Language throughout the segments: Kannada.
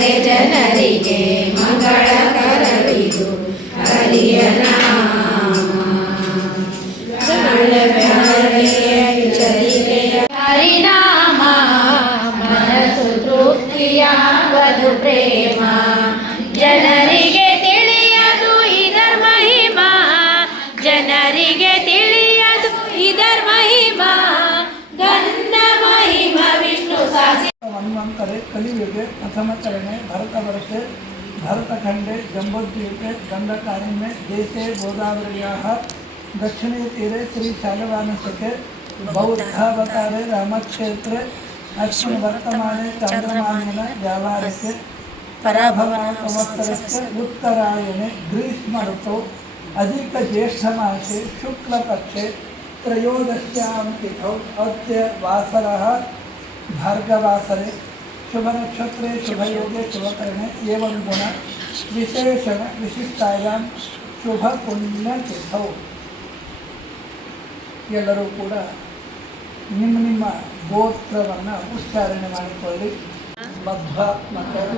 ಅರೆ ಜನರಿಗೆ ಮಂಗಳಕರವಿದು ಹರಿಯ ನಾಮ. ಹರಿನಾಮ ಮನಸ್ಸು ತೃಪ್ತಿಯಾಗದು ಪ್ರೇಮ. ಜನರಿಗೆ ತಿಳಿಯದು ಇದರ ಮಹಿಮಾ, ಜನರಿಗೆ ತಿಳಿಯದು ಇದರ ಮಹಿಮಾ. ಗನ್ನ ಮಹಿಮಾ ವಿಷ್ಣು ಸಾಸಿ ಮನ್ವಂತರೆ ಕಲಿಯುಗೆ ಪ್ರಥಮಚರಣೆ ಭರತವರ್ಷೆ भरतखंडे जम्बोद्वीपे दंडकारण्ये देशे गोदावर्याः दक्षिणे तीरे श्रीशालवानसके बौद्धावतारे रामक्षेत्रे अस्मिन् वर्तमाने चान्द्रमानेन व्यावारके पराभवनसंवत्सरस्य उत्तरायणे ग्रीष्मऋतौ अधिकज्येष्ठमासे शुक्लपक्षे त्रयोदश्यां तिथौ अद्य वासरः भार्गवासरे शुभ नक्षत्रे शुभयोगे शुभकरणे एवं गुण विशेषण विशिष्टायां शुभ पुण्यतिथौ. ಎಲ್ಲರೂ ಕೂಡ ನಿಮ್ಮ ನಿಮ್ಮ ಗೋತ್ರವನ್ನು ಉಚ್ಚಾರಣೆ ಮಾಡಿಕೊಳ್ಳಿ.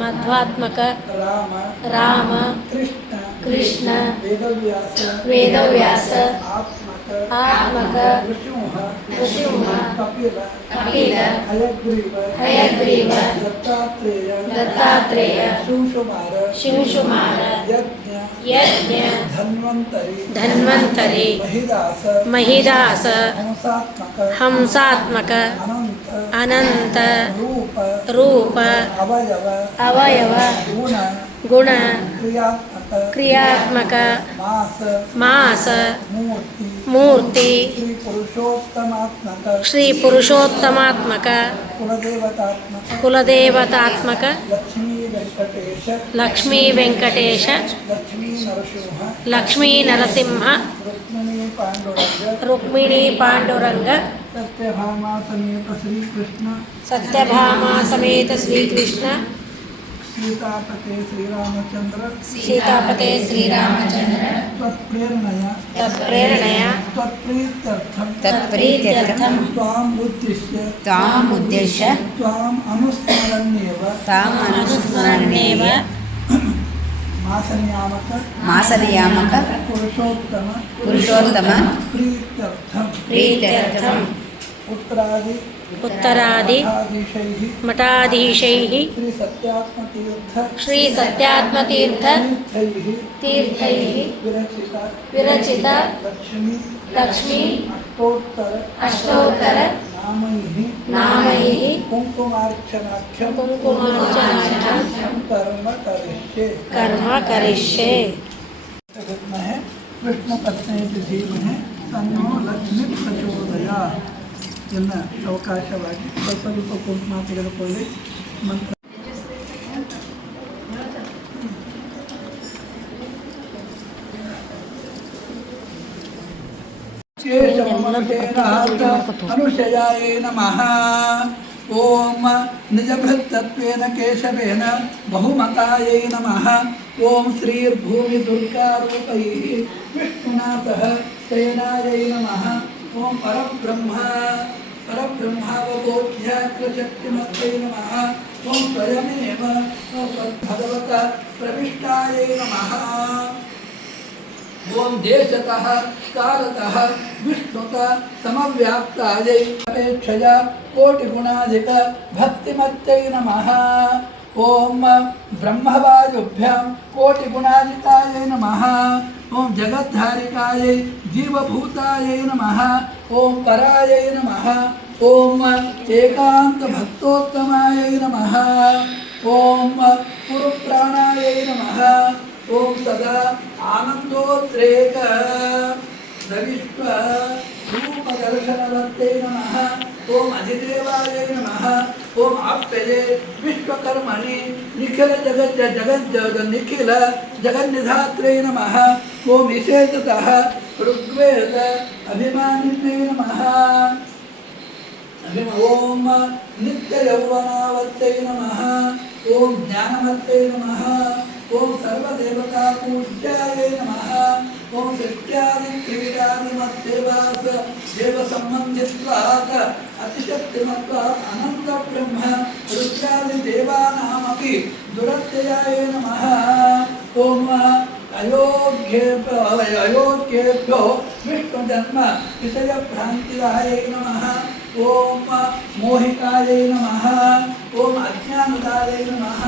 ಮಧ್ವಾತ್ಮಕ ರಾಮ ರಾಮ ಕೃಷ್ಣ ಕೃಷ್ಣ ವೇದವ್ಯಾಸ ಆತ್ಮಕ ನೃಸಿಂಹ ಕಪಿಲ ಹಯಗ್ರೀವ ದತ್ತಾತ್ರೇಯ ಶಿವಶುಮಾರ ಯಜ್ಞ ಧನ್ವಂತರಿ ಮಹಿದಾಸ ಹಂಸಾತ್ಮಕ ಅನಂತ ರೂಪ ಅವಯವ ಗುಣ ಕ್ರಿಯಾತ್ಮಕ ಮಾಸ ಮೂರ್ತಿ ಶ್ರೀ ಪುರುಷೋತ್ತಮಾತ್ಮಕ ಕುಲದೇವತಾತ್ಮಕ ಲಕ್ಷ್ಮೀ ವೆಂಕಟೇಶ ಲಕ್ಷ್ಮೀ ನರಸಿಂಹ ರುಕ್ಮಿಣಿ ಪಾಂಡುರಂಗ ಸತ್ಯಭಾಮಾ ಸಮೇತ ಶ್ರೀಕೃಷ್ಣ सीतापते श्रीरामचंद्र तत्प्रेरणया तत्प्रीत्यर्थं त्वामुद्दिश्य त्वाम् अनुस्मरन्नेव मासनियामक पुरुषोत्तम प्रीत्यर्थं उत्तरादि मठाधीशैः श्री सत्यात्मतीर्थ तीर्थैः विरचित लक्ष्मी अष्टोत्तर नामैः कुङ्कुमार्चनाख्यं कर्म करिष्ये. विष्णु पत्नी धीमहि तन्नो लक्ष्मी प्रचोदयात्. ಎಲ್ಲ ಅವಕಾಶವಾಗಿ ಸ್ವಲ್ಪ ಕುಂಕುಮ ತೆಗೆದುಕೊಳ್ಳಿ. ಮಂತ್ರ अनुशयाय नमः. ओम निजभृत्तत्वेन केशवेन बहुमतायै नमः. ओम श्रीर्भूमिदुर्गारूपैः विष्णुनाथः सेनायै नमः. ओम परब्रह्मावबोध्याग्रशक्तिमत्यै नमः. ओम स्वयमेव भगवत प्रविष्टायै नमः. ओम देशतः कालतः विष्णुत समव्याप्तायै अपेक्षया कोटिगुणाधिक भक्तिमत्यै नमः. ओम ब्रह्मवायुभ्यां कोटिगुणाधिकायै नमः. ओम जगद्धारिकायै जीवभूतायै नमः. ओम परायै नमः. ओम एकान्तभक्तोत्तमायै नमः. ओम पुरुप्राणायै नमः. ओम सदा आनंदोद्रेक रविश्व रूपदर्शनवर्ते नमः. ओम अधिदेवायै नमः. ओम आप्यये विश्वकर्मणि निखिल निखिल जगन्निधात्रे नमः. ओम विशेषतः ऋग्वेद अभिमानिन्ये नमः. ओम नित्ययौवनावत्यै नमः. ओम ज्ञानवत्यै नमः. ओम सर्वदेवता पूज्यायै नमः. ओम सृष्ट्यादि क्रीडादिमद्देवास देवसम्बन्धित्वात् अतिशक्तिमत्वात् अनन्तब्रह्म रुद्रादिदेवानामपि भक्ति दुरत्ययाय नमः ओम अयोग्येभ्यो विष्णुजन्म विषयभ्रान्तिदाय नमः ओम मोहिकाय नमः ओम अज्ञानदाय नमः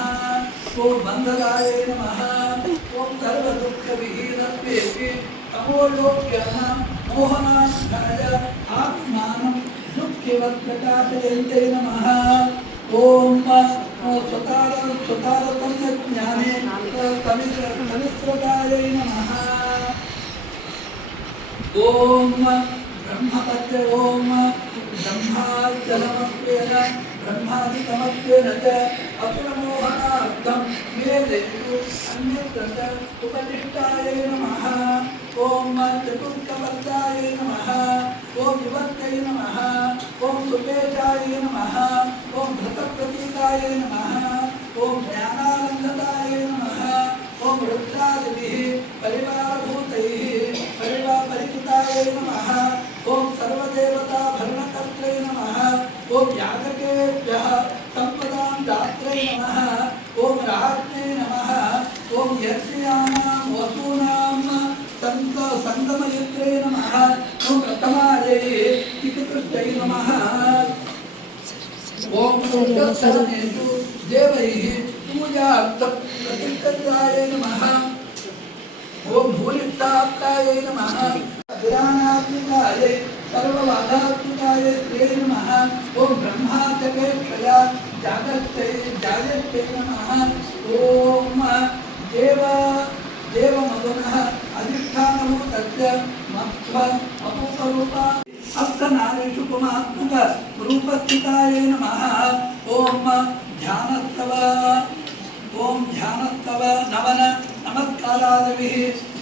ओम बन्धदाय नमः ओम सर्वदुःखविहीनत्वेऽपि तमोलोक्यः मोहनाशाय आत्मानं दुःखिवत् प्रकाशयन्ते नमः ओम स्वतारतम्यज्ञाने तमिस्रताय नमः ओम ब्रह्मपत्य ओम ब्रह्माचलमत्वेन ब्रह्मादिकमत्वेन च असुरमोहनार्थं वेदेषु अन्यत्र उपदिष्टाय नमः ओम चतुर्थवर्गाय नमः ओम विवर्तये नमः ओम सुपेशाय नमः ओम धृतप्रतीकाय नमः ओम ज्ञानानन्दताय नमः ओम रुद्रादिभिः परिवारभूतैः परिवारपरिचिताय नमः ओम सर्वदेवता भरणकर्त्रे नमः ओम याजकेभ्यः सम्पदां दात्रे नमः ओम राज्ञे नमः ओम यज्ञानां वसूनां संगमयत्रे नमः ओम प्रथमायै पितृकृत्यै नमः ओम सर्वेषु देवैः पूजार्थं प्रतिष्ठाय नमः ओम भूरिष्ठाप्ताय नमः ज्ञानात्मिकाय सर्ववादात्मिकाय ते नमः ओम ब्रह्माचकेक्षया जागस्यै नमः ओम देवमधुनः अधिष्ठानभूतस्य मध्व अपूपरूपा अर्थनारेषु पुमात्मक रूपस्थिताय नमः ओम ध्यानस्तव नवन नमस्कारादिभिः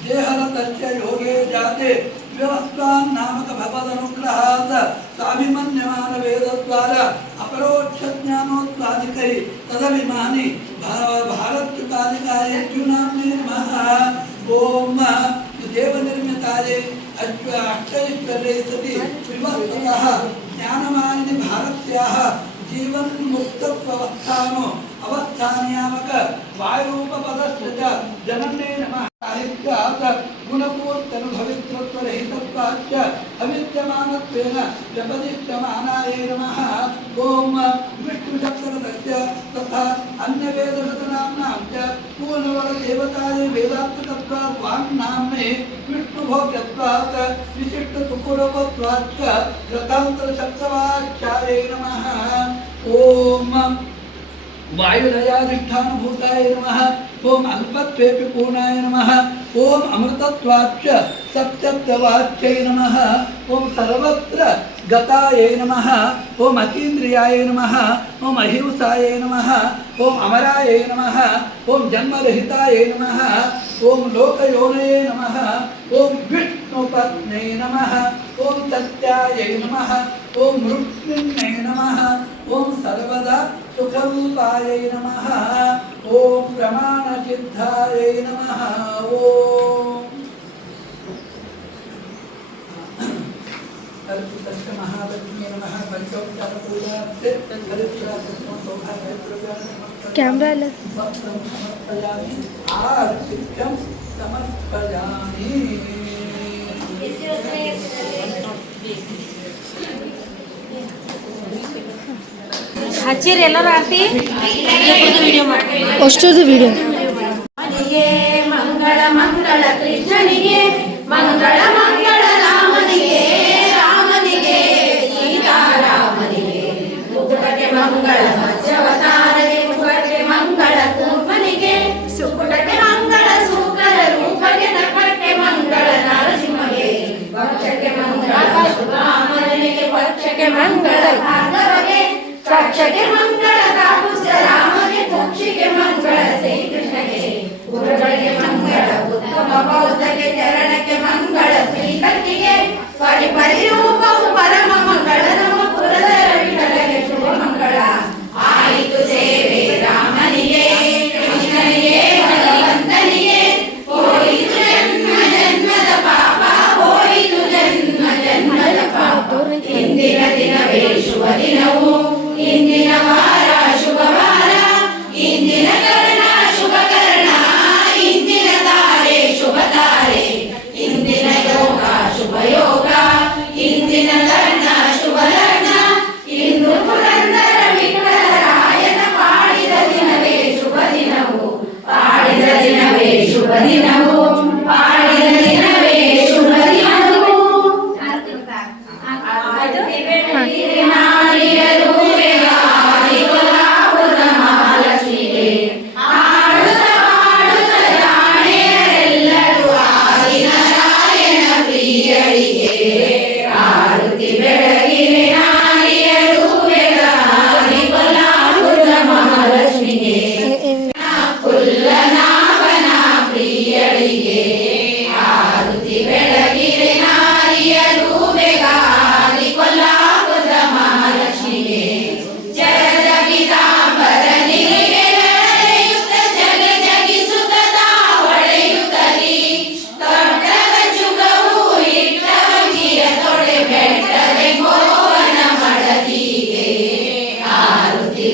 देहरतस्य योगे जाते व्यवस्थां नामक भगवदनुग्रहात् साभिमन्यमान वेदद्वारा अपरोक्षज्ञानोत्पादिकै तदभिमानि भारत्युकालिकाय अर्जुनाम्ने नमः ओम देवनिर्मिताय अष्टैश्वर्ये सति विवस्ततः ज्ञानमानिनि भारत्याः जीवन मुक्तत्वस्थानो अवस्थान्यामक वायुरूपपदस्य च जनन्ये नमः साहित्यात् गुणपूर्त्यनुभवित्रत्वरहितत्वाच्च अविद्यमानत्वेन व्यपदिष्यमानाय नमः ओम विष्णुशब्दस्य तथा अन्यवेदनाम्नां च पूर्णवरदेवताय वेदात्मकत्वात् वाङ्नाम्ने विष्णुभोग्यत्वात् विशिष्टसुखरूपत्वाच्च रथान्तरशब्दवाच्याय नमः ओम वायुदयाधिष्ठानभूताय नमः ओम अल्पत्वेपि पूर्णाय नमः ओम अमृतत्वाच्च सप्तत्वाच्यै नमः ओम सर्वत्र गताय नमः ओम अतीन्द्रियाय नमः ओम अहिंसाय नमः ओम अमराय नमः ओम जन्मरहिताय नमः ओम लोकयोनये नमः ओम विष्णुपत्न्यै नमः ओम सत्यायै नमः ओम रुक्मिण्यै नमः ओम सर्वदा सुखरूपायै नमः ओम प्रमाणसिद्धायै नमः ओम तस्य महालक्ष्मी नमः पंचोपचार पूजा कैमरा ले समर्पयामि आर्तिक्यं समर्पयामि ಹಚ್ಚಿರಿ ಎಲ್ಲರೂ ಆರತಿ ವಿಡಿಯೋ ಮಾಡಿ ಅಷ್ಟೊಂದು ವಿಡಿಯೋ ಮಂಗಳ ಮಂಗಳ ಕೃಷ್ಣನಿಗೆ ಮಂಗಳ ಮಂಗಳ ರಾಮನಿಗೆ ರಾಮನಿಗೆ ಸೀತಾರಾಮನಿಗೆ ಮುಕುಟಕ್ಕೆ ಮಂಗಳ ಮತ್ಸ್ಯವತಾರಗೆ ಮುಕುಟಕ್ಕೆ ಮಂಗಳ ಕೂರ್ಮನಿಗೆ ಸುಕುಟಕ್ಕೆ ಮಂಗಳ ಸೂಕರ ರೂಪಗೆ ನಖಕ್ಕೆ ಮಂಗಳ ನರಸಿಂಹಗೆ ಪಕ್ಷಕ್ಕೆ ಮಂಗಳ ಸುಬ್ರಹ್ಮಣ್ಯನಿಗೆ ಪಕ್ಷಕ್ಕೆ ಮಂಗಳ ಭಾರ್ಗವಗೆ ಕಕ್ಷಕ್ಕೆ ಮಂಗಳ ಕಾಕುಸ್ಯ ರಾಮಗೆ ಕುಕ್ಷಿಗೆ ಮಂಗಳ ಶ್ರೀಕೃಷ್ಣಗೆ ಗುರುಗಳಿಗೆ ಮಂಗಳ ಉತ್ತಮ ಬೌದ್ಧಗೆ ಚರಣಕ್ಕೆ ಮಂಗಳ ಶ್ರೀಕಟ್ಟಿಗೆ ಪರಿಪರಿರೂಪವು ಪರಮ ಮಂಗಳ ನಮ್ಮ ಪುರದ ರವಿಗಳಿಗೆ ಶುಭ ಮಂಗಳ ಆಯಿತು ಸೇವೆ ರಾಮನಿಗೆ ಕೃಷ್ಣನಿಗೆ ಭಗವಂತನಿಗೆ ಹೋಯಿತು ಜನ್ಮ ಜನ್ಮದ ಪಾಪ ಹೋಯಿತು ಜನ್ಮ ಜನ್ಮದ ಪಾಪ ಇಂದಿನ ದಿನವೇ ಶುಭ ದಿನವು ಇಂದಿನ ವಾರ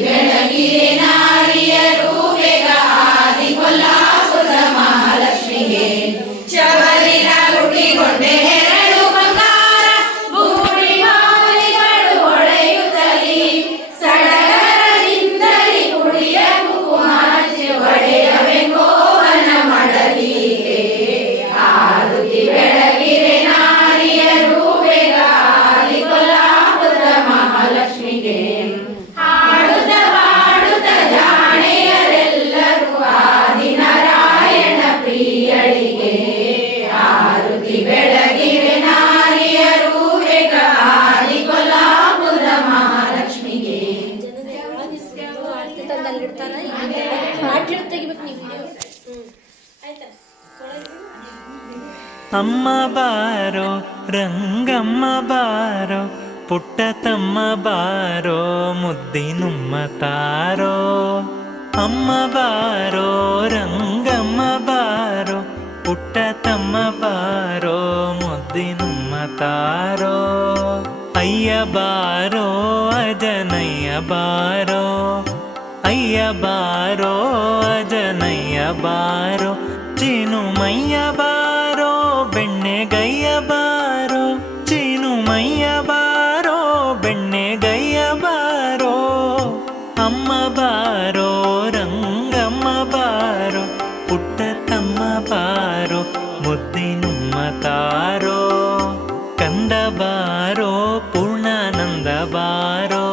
ಬೆಳಗಿರೆ ನಾರಿಯರು ಬೇಗ ಆದಿ ಕೊಲ್ಲಾಪುರದ ಮಹಾಲಕ್ಷ್ಮಿಗೆ ಶಬರಿನ ಹುಟ್ಟಿಕೊಂಡೆ ಎರಡು ಬಂಗಾರ ಬೂಡಿ ಮಾಲಿಗಳು ಹೊಳೆಯುತ್ತಲಿ ಸಡಗರದಿಂದಲಿ ಕುಡಿಯ ಕುಮಾರಿ ಒಡೆಯವೆಂಬೋವನ ಮಡಲಿಗೆ ಆರುತಿ ಬೆಳಗಿರೆ ನಾರಿಯರು ಬೇಗ ಆದಿ ಕೊಲ್ಲಾಪುರದ ಮಹಾಲಕ್ಷ್ಮಿಗೆ ಹಾಡುತ್ತ ಬಾಡುತ್ತ ಜಾಣೆಯರೆಲ್ಲರೂ ಆದಿನಾರಾಯಣ ಪ್ರಿಯಳಿಗೆ ಆರುತಿ ಬೆಳಗಿರೆ ನಾರಿಯರು ಬೇಗ ಆದಿ ಕೊಲ್ಲಾಪುರದ ಮಹಾಲಕ್ಷ್ಮಿಗೆ. ಅಮ್ಮ ಬಾರೋ ರಂಗಮ್ಮ ಬಾರೋ ಪುಟ್ಟ ತಮ್ಮ ಬಾರೋ ಮುದ್ದಿನುಮ್ಮ ತಾರೋ. ಅಮ್ಮ ಬಾರೋ ರಂಗಮ್ಮ ಬಾರೋ ಪುಟ್ಟ ತಮ್ಮ ಬಾರೋ ಮುದ್ದಿನುಮ್ಮ ತಾರೋ. ಅಯ್ಯ ಬಾರೋ ಅಜನಯ್ಯ ಬಾರೋ ಅಯ್ಯ ಬಾರೋ ಅಜನಯ್ಯ ಬಾರೋ ಚೀನುಮಯ್ಯ ಬಾರೋ ಬೆಣ್ಣೆಗಯ್ಯ ಬಾರೋ ಚೀನುಮಯ್ಯ ಬಾರೋ ಬೆಣ್ಣೆಗಯ್ಯ ಬಾರೋ. ಅಮ್ಮ ಬಾರೋ ರಂಗಮ್ಮ ಬಾರೋ ಪುಟ್ಟ ತಮ್ಮ ಬಾರೋ ಮುದ್ದಿನುಮ್ಮ ತಾರೋ. ಕಂದ ಬಾರೋ ಪೂರ್ಣಾನಂದ ಬಾರೋ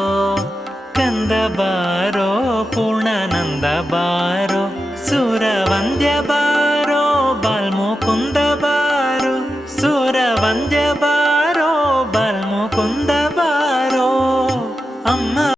ಕಂದ ಬಾರೋ ಪೂರ್ಣಾನಂದ ಬಾರೋ. ಸುರವಂದ್ಯ ಬಾರೋ ಬಾಲ್ಮುಕುಂದ ಬಾರೋ ಸುರವಂದ್ಯ ಬಾರೋ ಬಾಲ್ಮುಕುಂದ